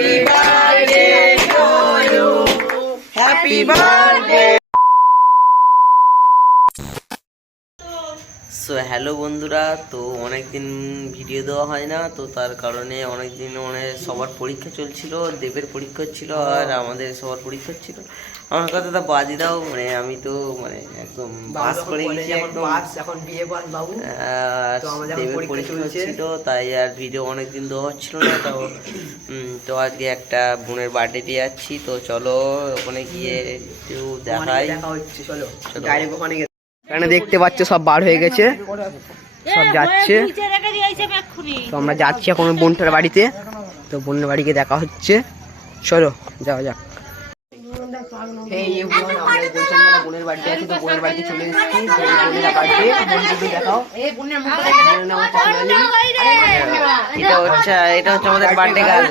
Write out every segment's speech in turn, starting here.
Happy birthday to you. Happy birthday. So hello বন্ধুরা, তো অনেকদিন ভিডিও দেওয়া হয় না, তো তার কারণে অনেকদিন সবার পরীক্ষা চলছিল, দেবের পরীক্ষা ছিল আর আমাদের সবার পরীক্ষা ছিল। আমার কথাটা বাজি দাও, আমি তো একদম পাস করে গেছি একদম। দেবের পরীক্ষা ছিল, তাই আর ভিডিও অনেকদিন দেওয়া হচ্ছিল না। তো আজকে একটা বোনের বার্থডেতে যাচ্ছি, তো চলো ওখানে গিয়ে একটু দেখাই। চলো এখানে দেখতে পাচ্ছ সব বার হয়ে গেছে, সব যাচ্ছে। তো আমরা যাচ্ছি এখন বোনটার বাড়িতে, তো বোনের বাড়িকে দেখা হচ্ছে। চলো যাওয়া যাক। বোনের বাড়িতে আছি, তো বোনের বাড়িতে চলে এসেছি। এটা হচ্ছে আমাদের বার্থডে গার্ল।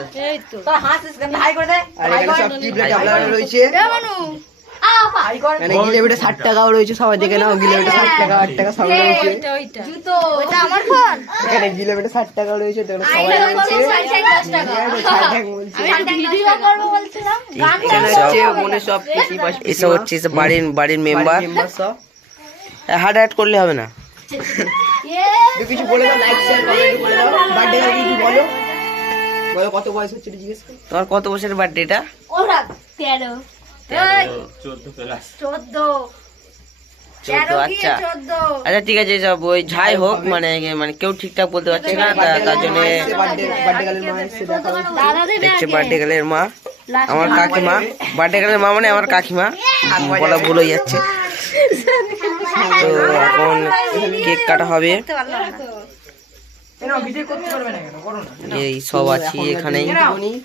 আর এখানে সব টিপলেট রয়েছে। গিলেবিটা 60 টাকাও রয়েছে, সবাই দেখে নাও। গিলেবিটা 60 টাকা, 8 টাকা সব রয়েছে। এখানে গিলেবিটা 60 টাকা রয়েছে, এসব হচ্ছে বাড়ির মেম্বার। হার্ট হার্ট করলে হবে না। কিছু বলে দাও, লাইক শেয়ার কমেন্ট করে দাও। বার্থডে কিছু বলো, বলো কত বয়স হচ্ছে জিজ্ঞেস করো। তোমার কত বছরের বার্থডেটা? 13 14। আচ্ছা আচ্ছা, ঠিক আছে। সব ওই যাই হোক, কেউ ঠিকঠাক বলতে পারছে না, তার জন্য দেখছে বার্থডে গার্লের মা, আমার কাকিমা। বার্থডে গার্লের মা মানে আমার কাকিমা, বলা ভুল হয়ে যাচ্ছে। তো এখন কেক কাটা হবে, এই সব আছি এখানেই।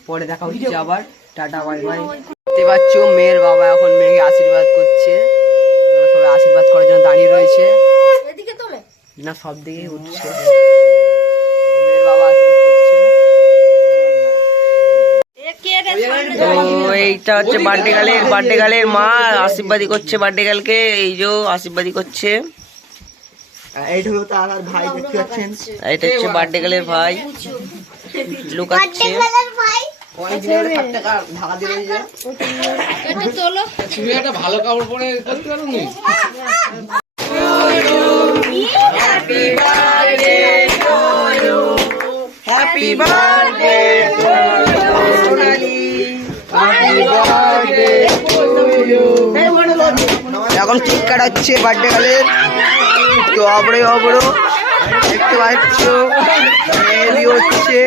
পরে দেখা হচ্ছে আবার, টাটা বাই বাই। দেখতে পাচ্ছ মেয়ের বাবা এখন মেয়েকে আশীর্বাদ করছে, সবাই আশীর্বাদ করার জন্য দাঁড়িয়ে রয়েছে। না, সব দিকেই উঠছে, মেয়ের বাবা আশীর্বাদ করছে। তো এইটা হচ্ছে বার্থডে গার্লের মা আশীর্বাদী করছে বার্থডে গার্লকে, এই যে আশীর্বাদী করছে। এইটা হচ্ছে বার্থডে গার্লের ভাই, লুকাচ্ছে। ভালো কাপড় পরে করতে পারো নি। Happy birthday to Sonali, happy birthday to you. এখন কেক কাটাচ্ছে বার্থডে গার্লের, তো অবড়ো দেখতে পাচ্ছ, হচ্ছে